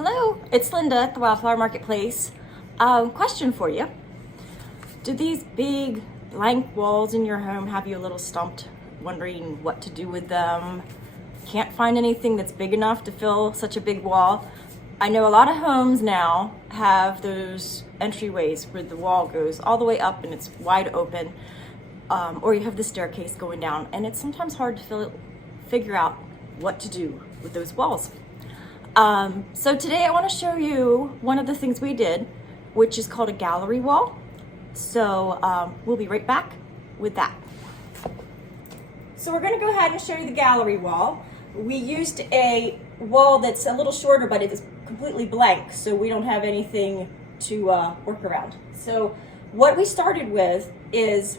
Hello, it's Linda at the Wildflower Marketplace. Question for you. Do these big blank walls in your home have you a little stumped, wondering what to do with them? Can't find anything that's big enough to fill such a big wall? I know a lot of homes now have those entryways where the wall goes all the way up and it's wide open, or you have the staircase going down, and it's sometimes hard to figure out what to do with those walls. So today I want to show you one of the things we did, which is called a gallery wall. So we'll be right back with that. So we're going to go ahead and show you the gallery wall. We used a wall that's a little shorter, but it is completely blank, so we don't have anything to work around. So what we started with is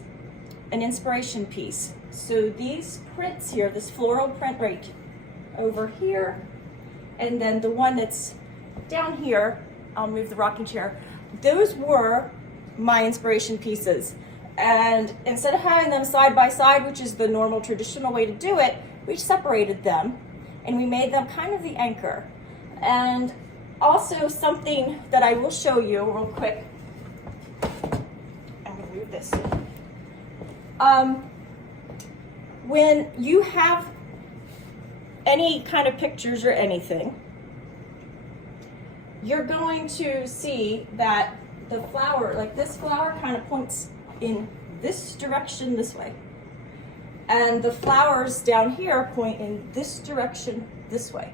an inspiration piece. So these prints here, this floral print right over here, and then the one that's down here, I'll move the rocking chair, those were my inspiration pieces. And instead of having them side by side, which is the normal traditional way to do it, we separated them and we made them kind of the anchor. And also something that I will show you real quick. I'm gonna move this. When you have any kind of pictures or anything, you're going to see that the flower, like this flower, kind of points in this direction this way. And the flowers down here point in this direction this way.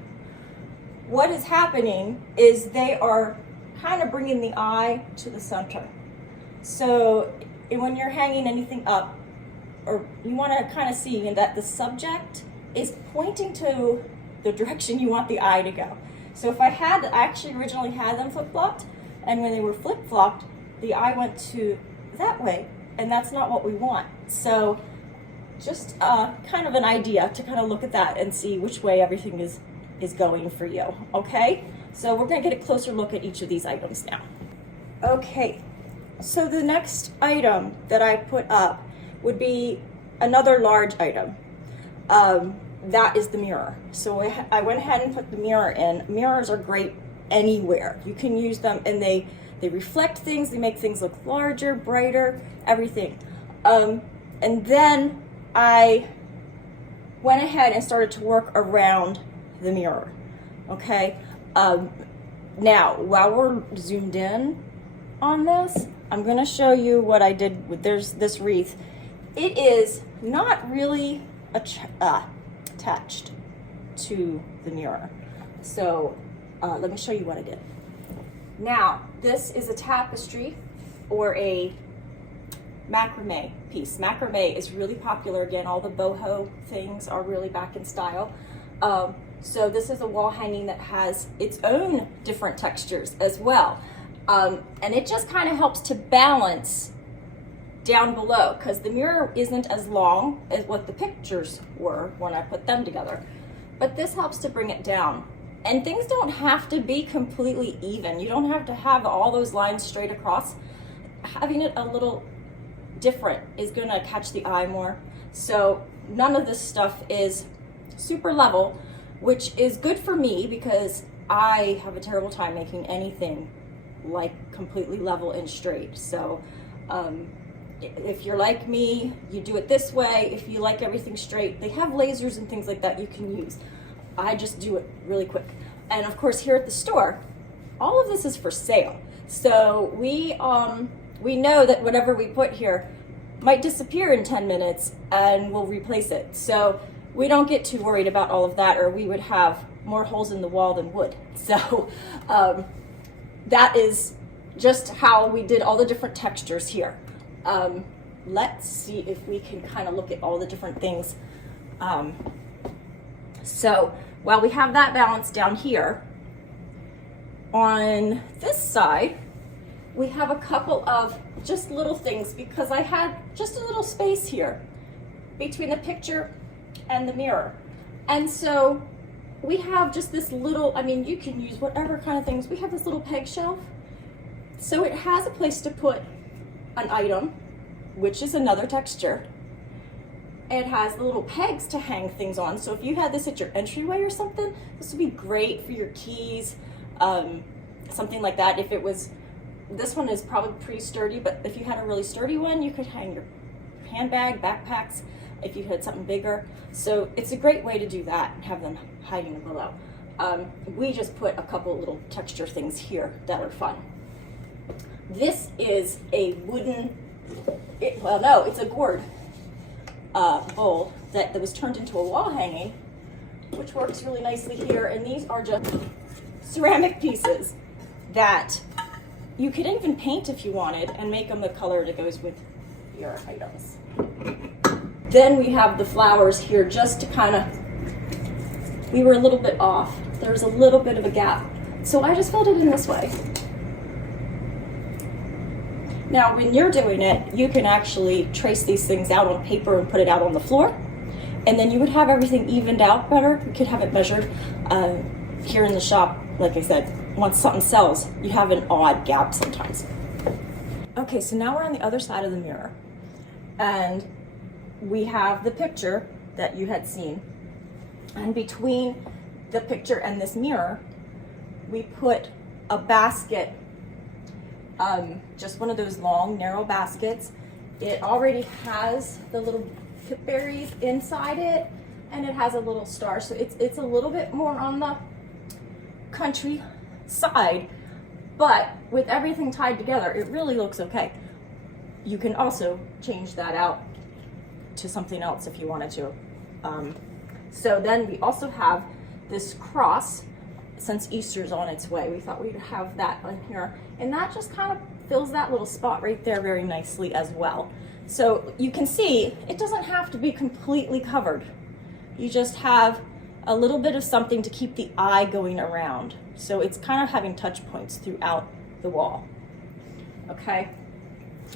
What is happening is they are kind of bringing the eye to the center. So when you're hanging anything up, or you want to kind of see that the subject is pointing to the direction you want the eye to go. So if I actually originally had them flip-flopped, and when they were flip-flopped, the eye went to that way, and that's not what we want. So just kind of an idea to kind of look at that and see which way everything is going for you, okay? So we're gonna get a closer look at each of these items now. Okay, so the next item that I put up would be another large item. That is the mirror. So I went ahead and put the mirror in. Mirrors are great anywhere. You can use them, and they reflect things, they make things look larger, brighter, everything. And then I went ahead and started to work around the mirror, okay? Now, while we're zoomed in on this, I'm gonna show you what I did with this wreath. It is not really attached to the mirror. So let me show you what I did. Now, this is a tapestry or a macrame piece. Macrame is really popular. Again, all the boho things are really back in style. So this is a wall hanging that has its own different textures as well. And it just kind of helps to balance down below, because the mirror isn't as long as what the pictures were when I put them together. But this helps to bring it down. And things don't have to be completely even. You don't have to have all those lines straight across. Having it a little different is gonna catch the eye more. So none of this stuff is super level, which is good for me because I have a terrible time making anything like completely level and straight. So if you're like me, you do it this way. If you like everything straight, they have lasers and things like that you can use. I just do it really quick. And of course, here at the store, all of this is for sale. So we know that whatever we put here might disappear in 10 minutes and we'll replace it. So we don't get too worried about all of that, or we would have more holes in the wall than wood. So that is just how we did all the different textures here. Let's see if we can kind of look at all the different things. So while we have that balance down here, on this side, we have a couple of just little things because I had just a little space here between the picture and the mirror. And so we have just this little, I mean, you can use whatever kind of things. We have this little peg shelf. So it has a place to put an item, which is another texture. It has the little pegs to hang things on. So if you had this at your entryway or something, this would be great for your keys. something like that. If it was, this one is probably pretty sturdy, but if you had a really sturdy one, you could hang your handbag, backpacks, if you had something bigger. So it's a great way to do that and have them hiding below. We just put a couple little texture things here that are fun. This is a wooden, well no, it's a gourd bowl that was turned into a wall hanging, which works really nicely here. And these are just ceramic pieces that you could even paint if you wanted and make them the color that goes with your items. Then we have the flowers here just to kind of, we were a little bit off. There's a little bit of a gap. So I just filled it in this way. Now, when you're doing it, you can actually trace these things out on paper and put it out on the floor. And then you would have everything evened out better. You could have it measured here in the shop. Like I said, once something sells, you have an odd gap sometimes. Okay, so now we're on the other side of the mirror. And we have the picture that you had seen. And between the picture and this mirror, we put a basket, just one of those long, narrow baskets. It already has the little tip berries inside it, and it has a little star. So it's a little bit more on the country side, but with everything tied together, it really looks okay. You can also change that out to something else if you wanted to. So then we also have this cross. Since Easter's on its way, we thought we'd have that on here, and that just kind of fills that little spot right there very nicely as well. So you can see it doesn't have to be completely covered. You just have a little bit of something to keep the eye going around. So it's kind of having touch points throughout the wall. Okay,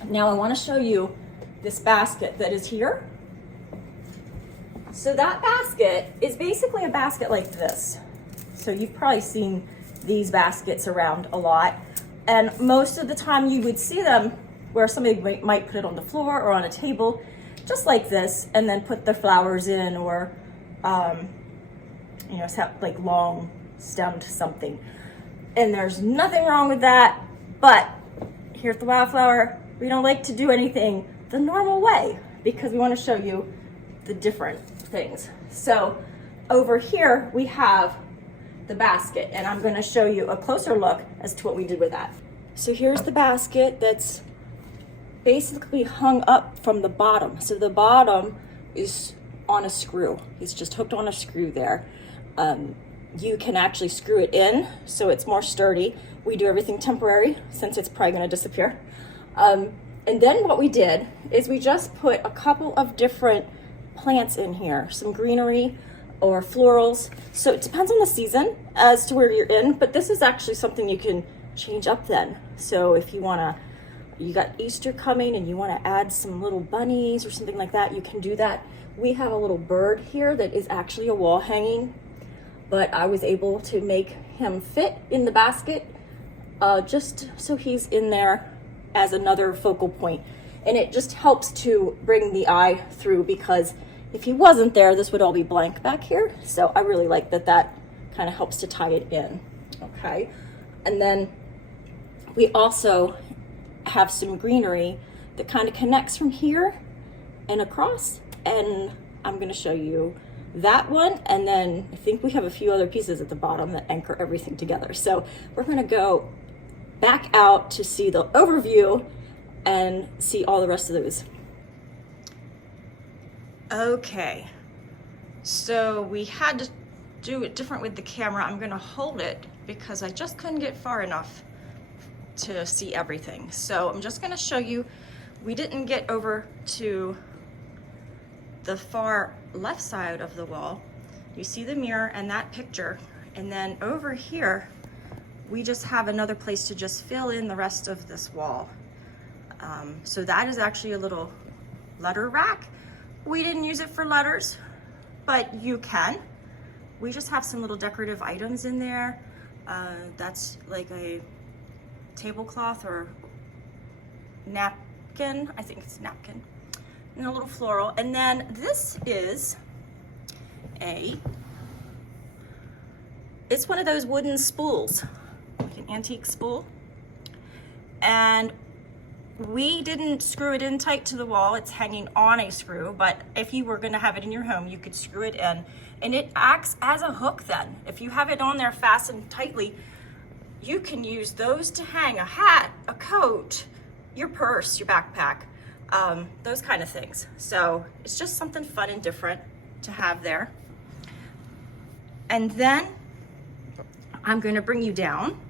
now I want to show you this basket that is here. So that basket is basically a basket like this. So you've probably seen these baskets around a lot. And most of the time you would see them where somebody might put it on the floor or on a table, just like this, and then put the flowers in, or, you know, like long stemmed something. And there's nothing wrong with that, but here at the Wildflower, we don't like to do anything the normal way because we want to show you the different things. So over here we have the basket, and I'm going to show you a closer look as to what we did with that. So here's the basket that's basically hung up from the bottom. So the bottom is on a screw. It's just hooked on a screw there. You can actually screw it in so it's more sturdy. We do everything temporary since it's probably going to disappear. And then what we did is we just put a couple of different plants in here, some greenery or florals. So it depends on the season as to where you're in, but this is actually something you can change up then. So if you you got Easter coming and you want to add some little bunnies or something like that, you can do that. We have a little bird here that is actually a wall hanging, but I was able to make him fit in the basket just so he's in there as another focal point. And it just helps to bring the eye through, because if he wasn't there, this would all be blank back here. So I really like that that kind of helps to tie it in. Okay. And then we also have some greenery that kind of connects from here and across. And I'm going to show you that one. And then I think we have a few other pieces at the bottom that anchor everything together. So we're going to go back out to see the overview and see all the rest of those. Okay, so we had to do it different with the camera. I'm gonna hold it because I just couldn't get far enough to see everything. So I'm just gonna show you, we didn't get over to the far left side of the wall. You see the mirror and that picture, and then over here, we just have another place to just fill in the rest of this wall. So that is actually a little letter rack. We didn't use it for letters, but you can. We just have some little decorative items in there. That's like a tablecloth or napkin. I think it's napkin. And a little floral. And then this is it's one of those wooden spools antique spool. And we didn't screw it in tight to the wall. It's hanging on a screw, but if you were gonna have it in your home, you could screw it in. And it acts as a hook then. If you have it on there fastened tightly, you can use those to hang a hat, a coat, your purse, your backpack, those kind of things. So it's just something fun and different to have there. And then I'm going to bring you down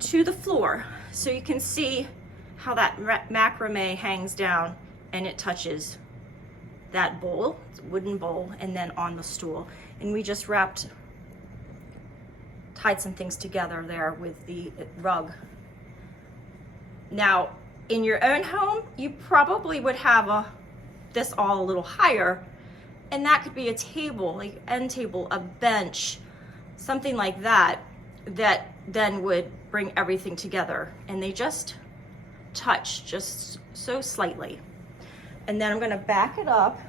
to the floor so you can see how that macrame hangs down and it touches that bowl, it's a wooden bowl, and then on the stool. And we just tied some things together there with the rug. Now, in your own home, you probably would have this all a little higher, and that could be a table, like end table, a bench, something like that, that then would bring everything together. And they just touch just so slightly. And then I'm gonna back it up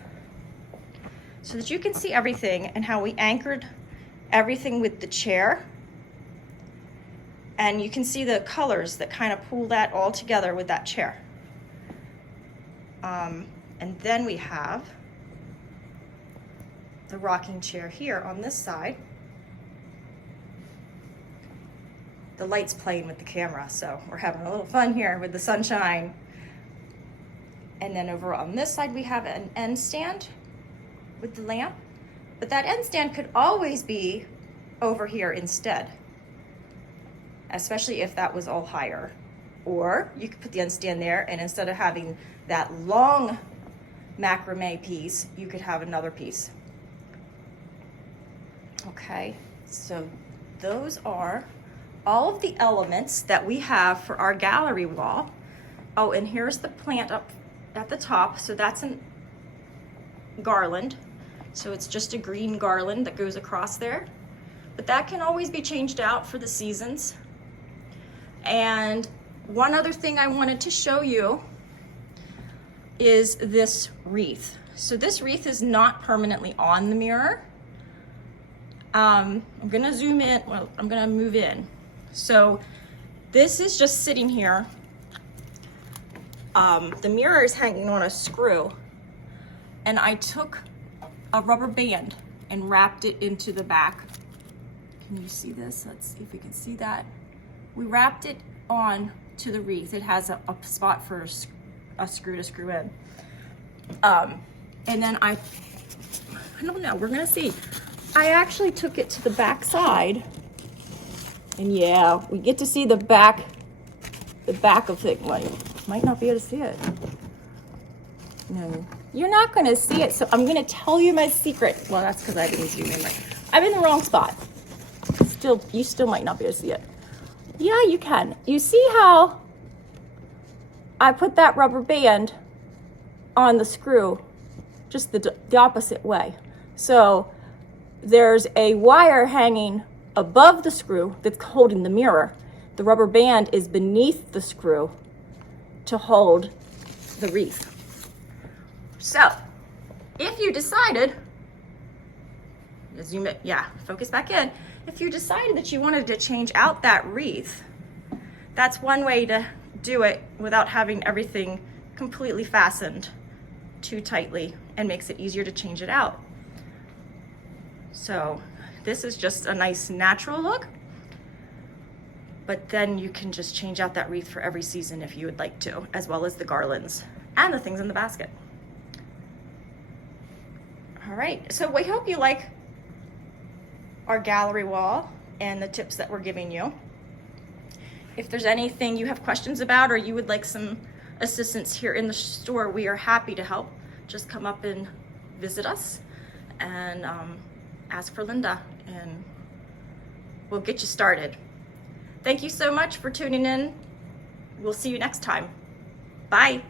so that you can see everything and how we anchored everything with the chair. And you can see the colors that kind of pull that all together with that chair. And then we have the rocking chair here on this side. The light's playing with the camera, so we're having a little fun here with the sunshine. And then over on this side, we have an end stand with the lamp. But that end stand could always be over here instead, especially if that was all higher. Or you could put the end stand there, and instead of having that long macrame piece, you could have another piece. Okay, so those are all of the elements that we have for our gallery wall. Oh, and here's the plant up at the top. So that's a garland. So it's just a green garland that goes across there. But that can always be changed out for the seasons. And one other thing I wanted to show you is this wreath. So this wreath is not permanently on the mirror. I'm gonna zoom in, well, I'm gonna move in. So this is just sitting here. The mirror is hanging on a screw, and I took a rubber band and wrapped it into the back. Can you see this? Let's see if we can see that. We wrapped it on to the wreath. It has a spot for a screw to screw in. And then I don't know, we're gonna see. I actually took it to the back side, and yeah, we get to see the back of it. Well, you might not be able to see it. No, you're not gonna see it, so I'm gonna tell you my secret. Well, that's because I didn't zoom in right. I'm in the wrong spot. You still might not be able to see it. Yeah, you can. You see how I put that rubber band on the screw, just the opposite way. So there's a wire hanging above the screw that's holding the mirror. The rubber band is beneath the screw to hold the wreath. So if you decided, zoom it, yeah, focus back in. If you decided that you wanted to change out that wreath, that's one way to do it without having everything completely fastened too tightly, and makes it easier to change it out. So this is just a nice natural look, but then you can just change out that wreath for every season if you would like to, as well as the garlands and the things in the basket. All right, so we hope you like our gallery wall and the tips that we're giving you. If there's anything you have questions about, or you would like some assistance here in the store, we are happy to help. Just come up and visit us and ask for Linda, and we'll get you started. Thank you so much for tuning in. We'll see you next time. Bye.